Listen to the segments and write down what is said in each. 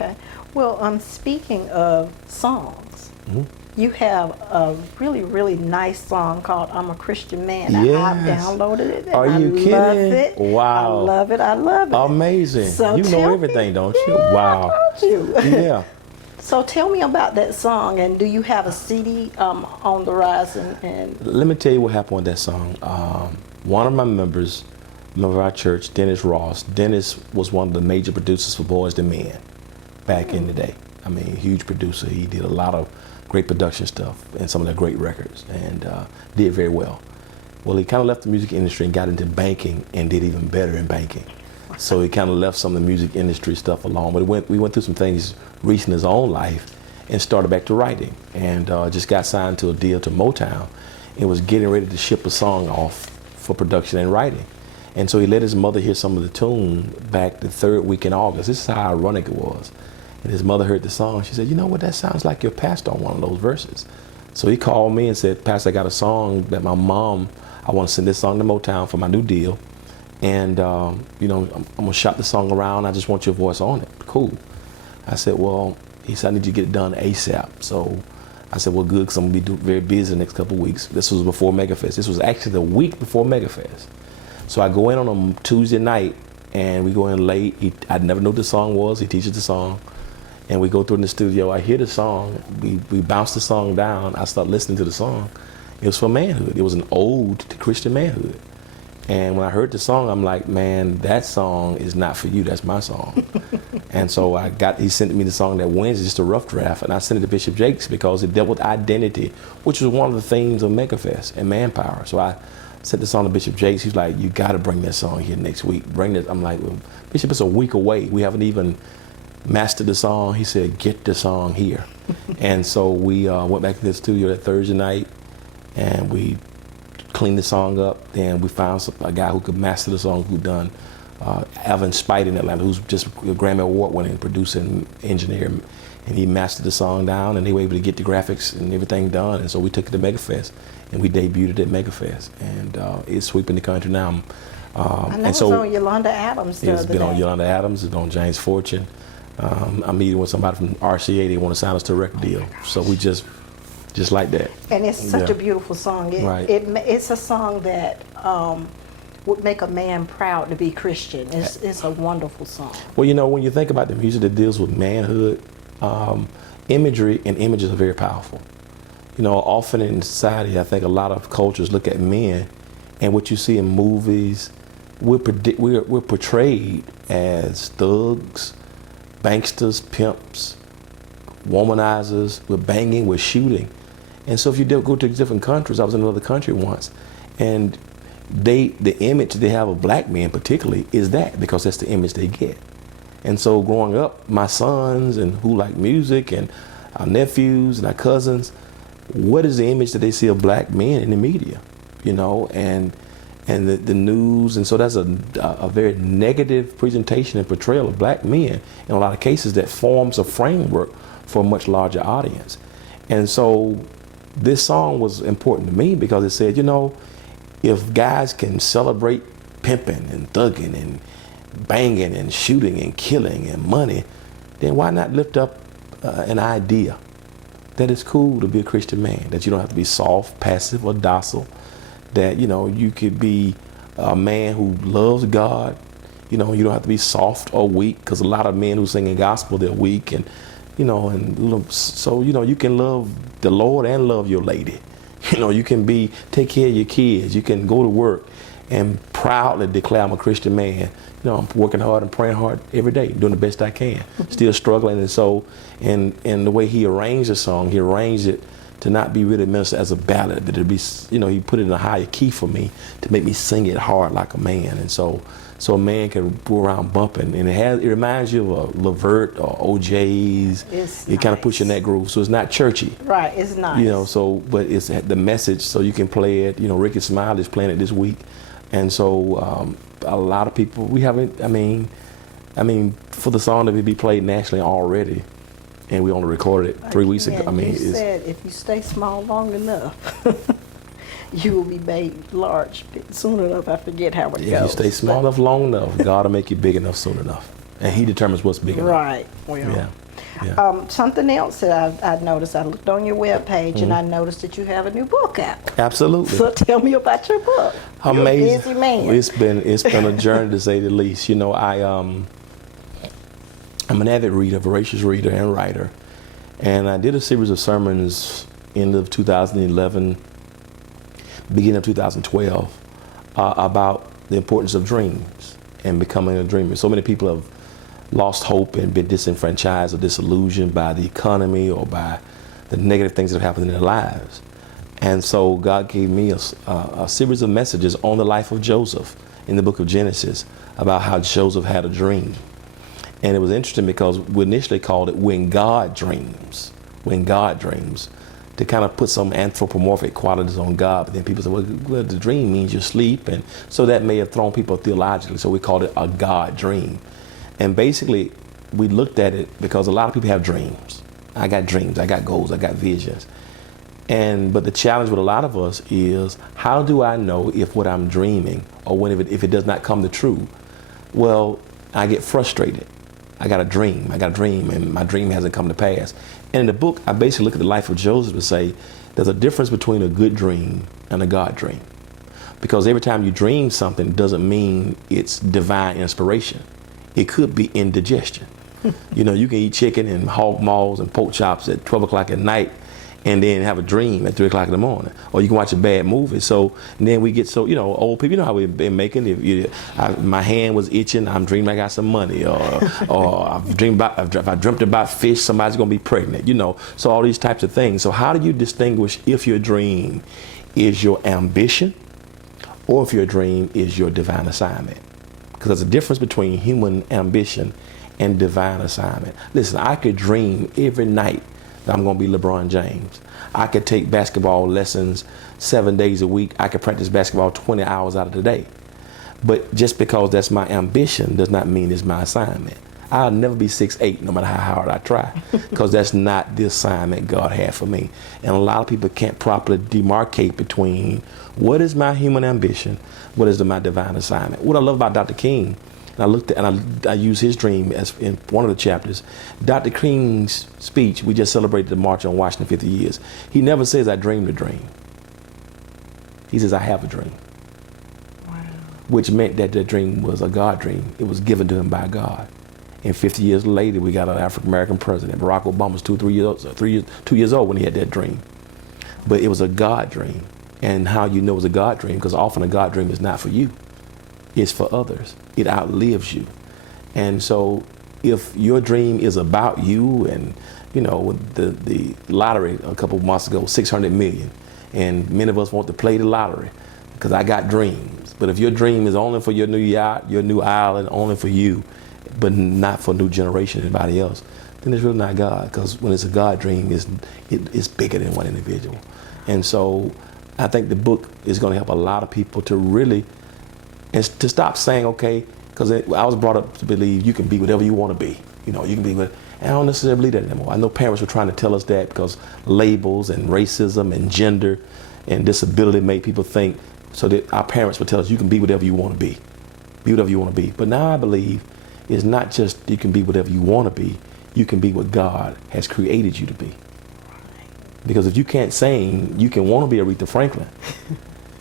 Okay. Well, speaking of songs, Mhm. you have a really, really nice song called "I'm a Christian Man." I've Yes. downloaded it, and Are I you love kidding? it. I Wow. love it. I love it. Amazing. So You know tell everything, me, don't you? yeah, Wow. I told you. Yeah. So tell me about that song, and do you have a CD on the rise? And Let me tell you what happened with that song. One of my members, member of our church, Dennis Ross. Dennis was one of the major producers for Boys to Men back in the day. I mean, huge producer. He did a lot of great production stuff and some of the great records, and did very well. Well, he kind of left the music industry and got into banking and did even better in banking. So he kind of left some of the music industry stuff alone. But we went through some things recent in his own life and started back to writing, and just got signed to a deal to Motown and was getting ready to ship a song off for production and writing. And so he let his mother hear some of the tune back the third week in August. This is how ironic it was. And his mother heard the song. She said, "You know what, that sounds like your pastor on one of those verses." So he called me and said, "Pastor, I got a song that my mom, I want to send this song to Motown for my new deal. And, you know, I'm going to shop the song around. I just want your voice on it." Cool. I said, well, he said, "I need you to get it done ASAP." So I said, well, good, because I'm going to be very busy the next couple of weeks. This was before MegaFest. This was actually the week before MegaFest. So I go in on a Tuesday night, and we go in late. I never knew what the song was. He teaches the song. And we go through in the studio. I hear the song. We bounce the song down. I start listening to the song. It was for manhood. It was an ode to Christian manhood. And when I heard the song, I'm like, man, that song is not for you. That's my song. And so he sent me the song that Wednesday, just a rough draft, and I sent it to Bishop Jakes because it dealt with identity, which was one of the themes of MegaFest and manpower. So I sent the song to Bishop Jakes. He's like, "You got to bring that song here next week. Bring this." I'm like, well, "Bishop, it's a week away. We haven't even mastered the song." He said, "Get the song here." And so we went back to the studio that Thursday night, and we cleaned the song up. Then we found a guy who could master the song, who done Alvin Spite in Atlanta, who's just a Grammy Award winning producer and engineer, and he mastered the song down, and they were able to get the graphics and everything done. And so we took it to MegaFest, and we debuted it at MegaFest, and it's sweeping the country now. I know it's on Yolanda Adams. It's been on Yolanda Adams. It's on James Fortune. I'm meeting with somebody from RCA. They want to sign us to a record deal. So we just like that. And it's such a beautiful song. It's a song that would make a man proud to be Christian. It's a wonderful song. Well, you know, when you think about the music that deals with manhood, imagery and images are very powerful. You know, often in society, I think a lot of cultures look at men, and what you see in movies, we're portrayed as thugs, banksters, pimps, womanizers. We're banging, we're shooting. And so if you go to different countries, I was in another country once, and the image they have of black men particularly is that, because that's the image they get. And so growing up, my sons and who like music and our nephews and our cousins, what is the image that they see of black men in the media? You know, and the news, and so that's a very negative presentation and portrayal of black men in a lot of cases that forms a framework for a much larger audience. And so this song was important to me because it said, you know, if guys can celebrate pimping and thugging and banging and shooting and killing and money, then why not lift up an idea that it's cool to be a Christian man, that you don't have to be soft, passive, or docile, that, you know, you could be a man who loves God. You know, you don't have to be soft or weak, because a lot of men who sing in gospel, they're weak, and you know, and so, you know, you can love the Lord and love your lady. You know, you can take care of your kids. You can go to work and proudly declare, "I'm a Christian man. You know, I'm working hard and praying hard every day, doing the best I can, still struggling." And so, and the way he arranged the song, he arranged it to not be really ministered as a ballad, but to be, you know, he put it in a higher key for me to make me sing it hard like a man. And so a man can go around bumping, and it reminds you of a Levert or OJ's. It kind of puts you in that groove, so it's not churchy. Right, it's nice. You know, so, but it's the message, so you can play it. You know, Ricky Smiley is playing it this week, and so a lot of people, we haven't, I mean, for the song to be played nationally already, and we only recorded it 3 weeks ago. I mean, you said if you stay small long enough, you will be made large soon enough. I forget how it goes. If you stay small enough long enough, God will make you big enough soon enough. And he determines what's big enough. Right. Well, Yeah. something else that I've noticed, I looked on your webpage and I noticed that you have a new book out. Absolutely. So tell me about your book. Amazing. You're a busy man. It's been a journey, to say the least. You know, I'm an avid reader, voracious reader and writer, and I did a series of sermons end of 2011, beginning of 2012, about the importance of dreams and becoming a dreamer. So many people have lost hope and been disenfranchised or disillusioned by the economy or by the negative things that have happened in their lives. And so God gave me a series of messages on the life of Joseph in the book of Genesis about how Joseph had a dream. And it was interesting because we initially called it When God Dreams, to kind of put some anthropomorphic qualities on God. But then people said, well, the dream means you sleep. And so that may have thrown people theologically. So we called it a God dream. And basically, we looked at it because a lot of people have dreams. I got dreams, I got goals, I got visions. But the challenge with a lot of us is, how do I know if what I'm dreaming or if it does not come to true? Well, I get frustrated. I got a dream, and my dream hasn't come to pass. And in the book, I basically look at the life of Joseph and say, there's a difference between a good dream and a God dream. Because every time you dream something doesn't mean it's divine inspiration. It could be indigestion. You know, you can eat chicken and hog maws and pork chops at 12 o'clock at night and then have a dream at 3 o'clock in the morning. Or you can watch a bad movie. So then we get so, old people, you know how we've been making, my hand was itching, I'm dreaming I got some money. Or if I dreamt about fish, somebody's going to be pregnant, So all these types of things. So how do you distinguish if your dream is your ambition or if your dream is your divine assignment? Because there's a difference between human ambition and divine assignment. Listen, I could dream every night that I'm going to be LeBron James. I could take basketball lessons 7 days a week. I could practice basketball 20 hours out of the day. But just because that's my ambition does not mean it's my assignment. I'll never be 6'8", no matter how hard I try, because that's not the assignment God had for me. And a lot of people can't properly demarcate between what is my human ambition, what is my divine assignment. What I love about Dr. King, and I use his dream as in one of the chapters. Dr. King's speech, we just celebrated the March on Washington 50 years. He never says, I dreamed a dream. He says, I have a dream. Wow. Which meant that the dream was a God dream. It was given to him by God. And 50 years later, we got an African-American president. Barack Obama was 2 years old when he had that dream. But it was a God dream. And how you know it's a God dream, because often a God dream is not for you. It's for others. It outlives you. And so if your dream is about you and, the lottery a couple of months ago, 600 million, and many of us want to play the lottery because I got dreams. But if your dream is only for your new yacht, your new island, only for you, but not for new generation, anybody else, then it's really not God. Because when it's a God dream, it's bigger than one individual. And so I think the book is going to help a lot of people to really, and to stop saying, okay, because I was brought up to believe you can be whatever you want to be. You can be whatever. And I don't necessarily believe that anymore. I know parents were trying to tell us that because labels and racism and gender and disability make people think, so that our parents would tell us you can be whatever you want to be. Be whatever you want to be. But now I believe it's not just you can be whatever you want to be, you can be what God has created you to be. Because if you can't sing, you can want to be Aretha Franklin.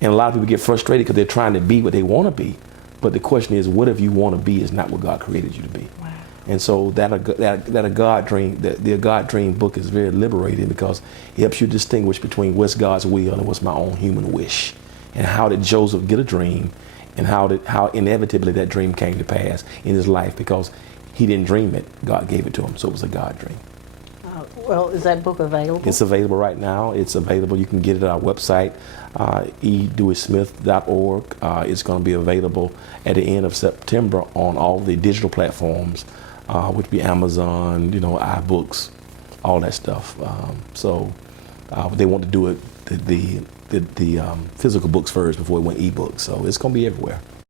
And a lot of people get frustrated because they're trying to be what they want to be. But the question is, whatever you want to be is not what God created you to be. Wow. And so the God Dream book is very liberating because it helps you distinguish between what's God's will and what's my own human wish. And how did Joseph get a dream, and how inevitably that dream came to pass in his life, because he didn't dream it, God gave it to him, so it was a God dream. Well, is that book available? It's available right now. It's available. You can get it at our website, edeweysmith.org. It's going to be available at the end of September on all the digital platforms, which be Amazon, iBooks, all that stuff. So they want to do it the physical books first before it went ebooks. So it's going to be everywhere.